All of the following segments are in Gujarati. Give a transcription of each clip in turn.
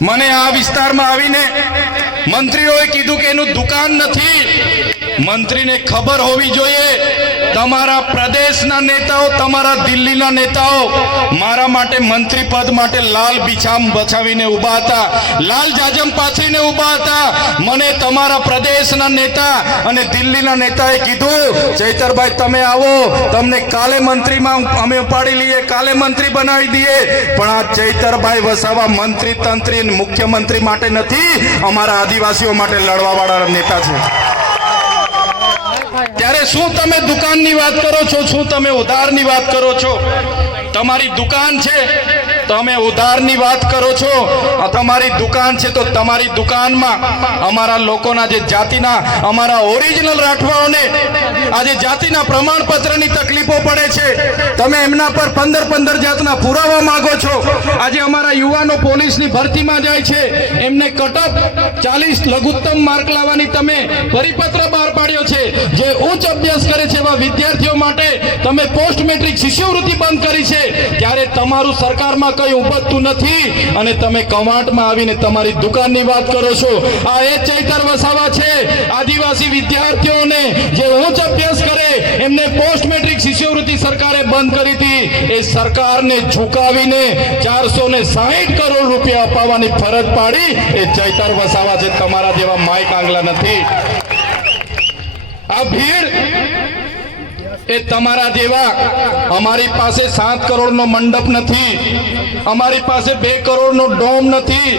મને આ વિસ્તારમાં આવીને મંત્રીઓએ કીધું કે એનું દુકાન નથી। મંત્રીને ખબર હોવી જોઈએ તમારા પ્રદેશના નેતાઓ, તમારા દિલ્હીના નેતાઓ મારા માટે મંત્રી પદ માટે લાલ બિછામ બછાવીને ઊભા હતા, લાલ જાજમ પાથરીને ઊભા હતા। મને તમારા પ્રદેશના નેતા અને દિલ્હીના નેતાએ કીધું ચૈતરભાઈ તમે આવો, તમને કાલે મંત્રીમાં અમે ઉપાડી લઈએ, કાલે મંત્રી બનાવી દઈએ। પણ આ ચૈતરભાઈ વસાવા મંત્રી તંત્રી મુખ્યમંત્રી માટે નથી, અમારા આદિવાસીઓ માટે લડવા વાળા નેતા છે। ત્યારે શું તમે દુકાનની વાત કરો છો? શું તમે ઉધારની વાત કરો છો? તમારી દુકાન છે, તમે ઉધારની વાત કરો છો। તમારી દુકાન છે તો તમારી દુકાનમાં અમારા લોકોના જે જાતિના અમારા ઓરિજિનલ રાઠવાઓને આજે જાતિના પ્રમાણપત્રની તકલીફો પડે છે, તમે એમના પર 15 જાતના પુરાવા માંગો છો। આજે અમારા યુવાનો પોલીસની ભરતીમાં જાય છે, એમને કટઅપ 40 લઘુત્તમ માર્ક લાવવાની તમે પરિપત્ર બહાર પાડ્યો છે। જે ઉચ્ચ અભ્યાસ કરે છે એવા વિદ્યાર્થીઓ માટે તમે પોસ્ટ મેટ્રિક શિષ્યવૃત્તિ બંધ કરી છે, ત્યારે તમારું સરકારમાં કઈ ઉભતું નથી અને તમે કવાંટમાં આવીને તમારી દુકાનની વાત કરો છો। આ એ ચૈતર વસાવા છે, આદિવાસી વિદ્યાર્થીઓને જે ઉચ્ચ અભ્યાસ કરે એમને પોસ્ટ મેટ્રિક શિષ્યવૃત્તિ સરકારે બંધ કરી હતી, એ સરકારને ઝુકાવીને 460 કરોડ રૂપિયા અપાવવાની ફરજ પાડી એ ચૈતર વસાવા છે, તમારા જેવા માય કાંગલા નથી। આ ભીડ એ તમારા જેવા, અમારી પાસે 7 કરોડનો મંડપ નથી, અમારી પાસે 2 કરોડનો ડોમ નથી,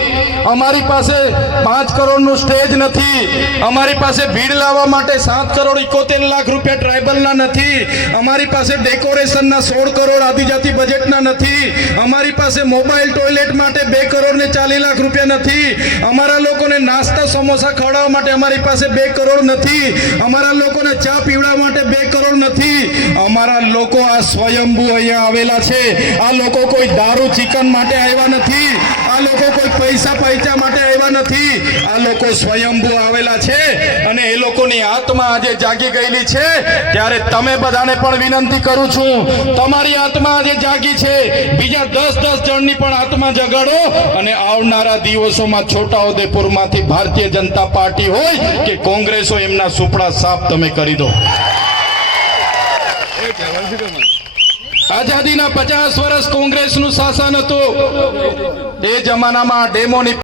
અમારી પાસે 5 કરોડનું સ્ટેજ નથી, અમારી પાસે ભીડ લાવવા માટે 7 કરોડ 71 લાખ રૂપિયા ટ્રાઇબલના નથી, અમારી પાસે ડેકોરેશનના 16 કરોડ આદિજાતિ બજેટના નથી, અમારી પાસે મોબાઈલ ટોયલેટ માટે 2 કરોડ ને 40 લાખ રૂપિયા નથી, અમારા લોકોને નાસ્તા સમોસા ખવડાવવા માટે અમારી પાસે 2 કરોડ નથી, અમારા લોકોને ચા પીવડાવવા માટે 2 કરોડ નથી। અમારા લોકો આ સ્વયંભૂ અહીંયા આવેલા છે, આ લોકો કોઈ દારૂ ચિકન માટે આવ્યા નથી, આ લોકો કોઈ પૈસા પૈસા માટે આવ્યા નથી, આ લોકો સ્વયંભૂ આવેલા છે અને એ લોકોની આત્મા આજે જાગી ગયેલી છે। ત્યારે તમે બધાને પણ વિનંતી કરું છું, તમારી આત્મા આજે જાગી છે, બીજા 10 જણની પણ આત્મા જગાડો અને આવનારા દિવસોમાં છોટાઉદેપુરમાંથી ભારતીય જનતા પાર્ટી હોય કે કોંગ્રેસ હોય એમના સુપડા સાફ તમે કરી દો। આઝાદીના 50 વર્ષ કોંગ્રેસનું શાસન હતું, એ જમાનામાં ડેમોની